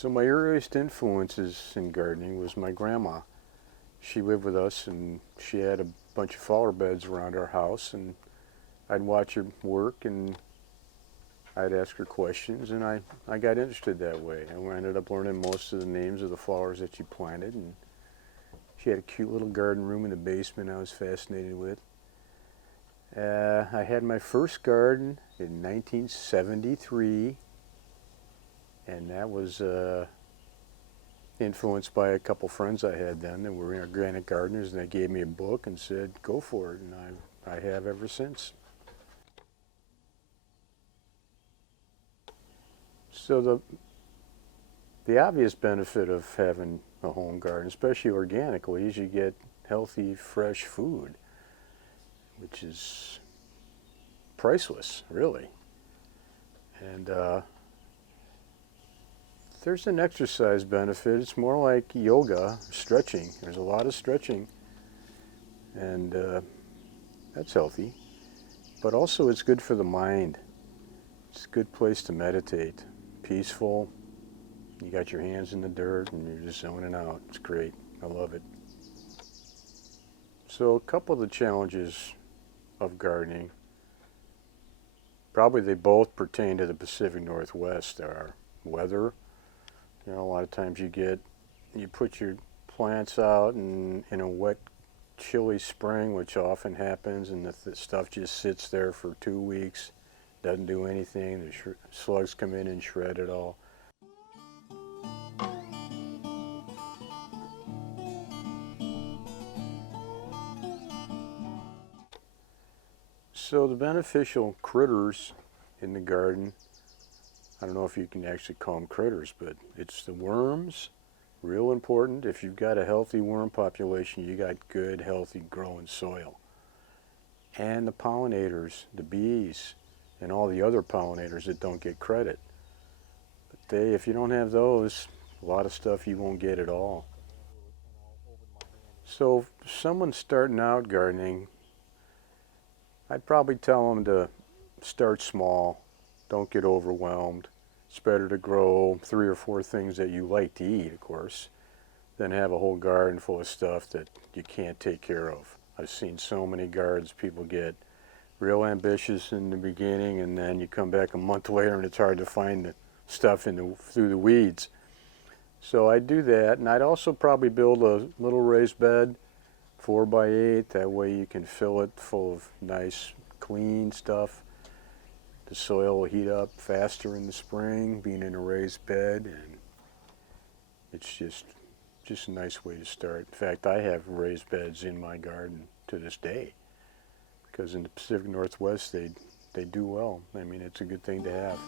So my earliest influences in gardening was my grandma. She lived with us and she had a bunch of flower beds around our house, and I'd watch her work and I'd ask her questions, and I got interested that way. I ended up learning most of the names of the flowers that she planted, and she had a cute little garden room in the basement I was fascinated with. I had my first garden in 1973, and that was influenced by a couple friends I had then that were organic gardeners, and they gave me a book and said, go for it, and I have ever since. So the obvious benefit of having a home garden, especially organically, is you get healthy, fresh food, which is priceless, really. And there's an exercise benefit. It's more like yoga, stretching. There's a lot of stretching, and that's healthy. But also it's good for the mind. It's a good place to meditate. Peaceful. You got your hands in the dirt and you're just zoning out. It's great. I love it. So a couple of the challenges of gardening, probably they both pertain to the Pacific Northwest. There are weather. You know, a lot of times you put your plants out in a wet, chilly spring, which often happens, and the stuff just sits there for 2 weeks, doesn't do anything. The slugs come in and shred it all. So the beneficial critters in the garden, I don't know if you can actually call them critters, but it's the worms, real important. If you've got a healthy worm population, you got good, healthy, growing soil. And the pollinators, the bees, and all the other pollinators that don't get credit. But if you don't have those, a lot of stuff you won't get at all. So if someone's starting out gardening, I'd probably tell them to start small, don't get overwhelmed. It's better to grow 3 or 4 things that you like to eat, of course, than have a whole garden full of stuff that you can't take care of. I've seen so many gardens, people get real ambitious in the beginning, and then you come back a month later and it's hard to find the stuff through the weeds. So I'd do that, and I'd also probably build a little raised bed, 4x8. That way you can fill it full of nice, clean stuff. The soil will heat up faster in the spring, being in a raised bed, and it's just a nice way to start. In fact, I have raised beds in my garden to this day, because in the Pacific Northwest they do well. I mean, it's a good thing to have.